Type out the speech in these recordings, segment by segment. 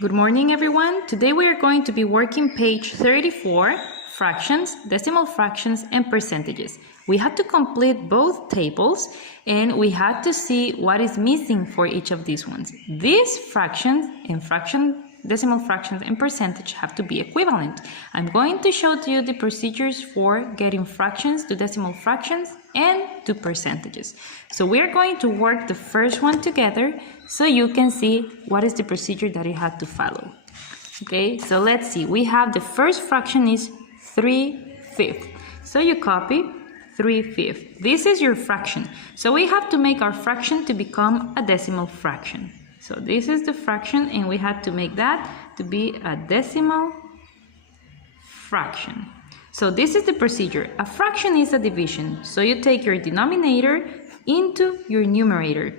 Good morning, everyone. Today we are going to be working page 34, fractions, decimal fractions, and percentages. We had to complete both tables and we had to see what is missing for each of these ones. These fractions and decimal fractions and percentage have to be equivalent. I'm going to show to you the procedures for getting fractions to decimal fractions and to percentages. So we are going to work the first one together so you can see what is the procedure that you have to follow. Okay, so let's see. We have the first fraction is 3/5. So you copy 3/5. This is your fraction. So we have to make our fraction to become a decimal fraction. So this is the fraction and we have to make that to be a decimal fraction. So this is the procedure. A fraction is a division. So you take your denominator into your numerator.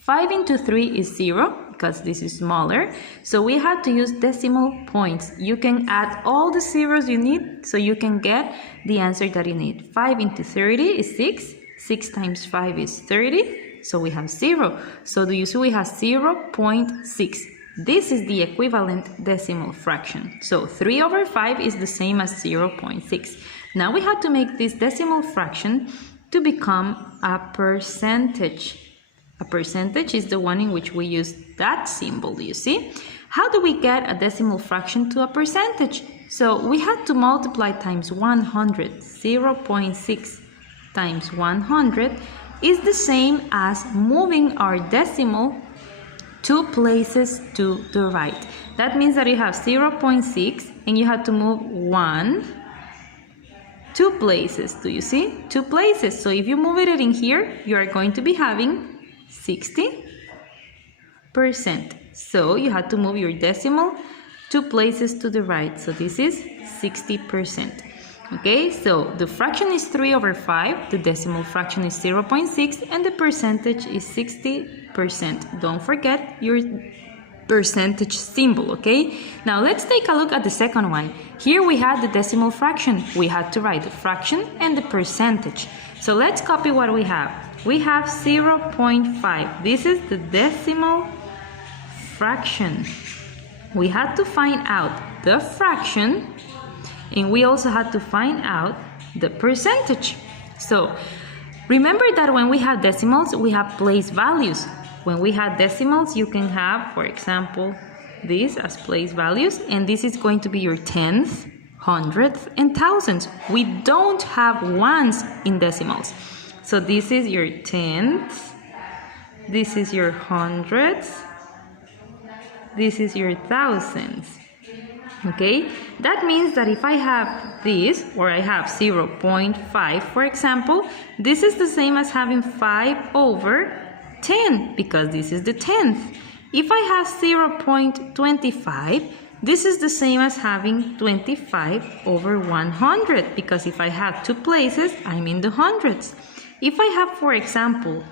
5 into 3 is 0 because this is smaller. So we have to use decimal points. You can add all the zeros you need so you can get the answer that you need. 5 into 30 is 6. 6 times 5 is 30. So we have 0. So do you see we have 0.6. This is the equivalent decimal fraction. So 3/5 is the same as 0.6. Now we have to make this decimal fraction to become a percentage. A percentage is the one in which we use that symbol, you see? How do we get a decimal fraction to a percentage? So we had to multiply times 100. 0.6 times 100 is the same as moving our decimal 2 places to the right. That means that you have 0.6 and you have to move 2 places. Do you see? 2 places. So if you move it in here, you are going to be having 60%. So you have to move your decimal 2 places to the right. So this is 60%. Okay, so the fraction is 3/5, the decimal fraction is 0.6, and the percentage is 60%. Don't forget your percentage symbol, okay? Now let's take a look at the second one. Here we had the decimal fraction. We had to write the fraction and the percentage. So let's copy what we have. We have 0.5. This is the decimal fraction. We had to find out the fraction and we also had to find out the percentage. So remember that when we have decimals, we have place values. When we have decimals, you can have, for example, this as place values, and this is going to be your tenths, hundredths, and thousands. We don't have ones in decimals. So this is your tenths, this is your hundredths, this is your thousands. Okay, that means that if I have this, or I have 0.5, for example, this is the same as having 5/10, because this is the tenth. If I have 0.25, this is the same as having 25/100, because if I have 2 places, I'm in the hundreds. If I have, for example,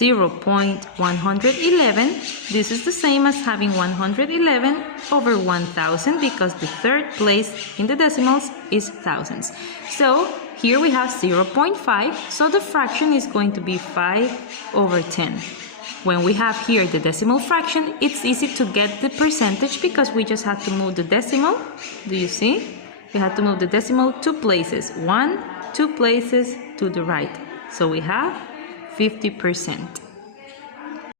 0.111, this is the same as having 111/1000 because the third place in the decimals is thousands. So here we have 0.5, so the fraction is going to be 5/10. When we have here the decimal fraction, it's easy to get the percentage because we just have to move the decimal. Do you see? We have to move the decimal 2 places, 2 places to the right. So we have 50%.